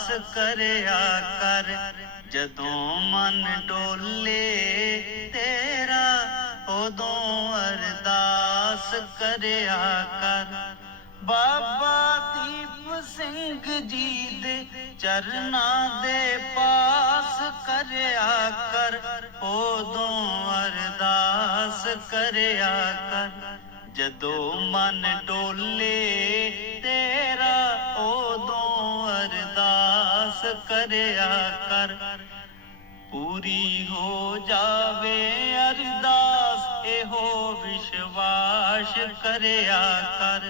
ਅਰਦਾਸ ਕਰਿਆ ਕਰ ਜਦੋਂ ਮਨ ਡੋਲੇ ਤੇਰਾ ਉਦੋਂ ਅਰਦਾਸ ਕਰਿਆ ਕਰ ਬਾਬਾ ਦੀਪ ਸਿੰਘ ਜੀ ਦੇ ਚਰਨਾਂ ਦੇ ਪਾਸ ਕਰਿਆ ਕਰ ਉਦੋਂ ਅਰਦਾਸ ਕਰਿਆ ਕਰ ਜਦੋਂ ਮਨ ਡੋਲੇ कर आकर। पूरी हो जावे अरदास हो विश्वास कर आकर।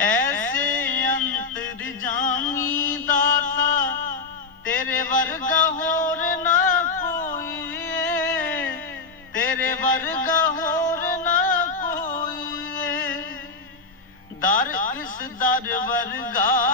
ऐसे अंतर जामी दाता, तेरे वर्ग होर ना कोई तेरे वर्गा होर ना कोई दर इस दर वर्गा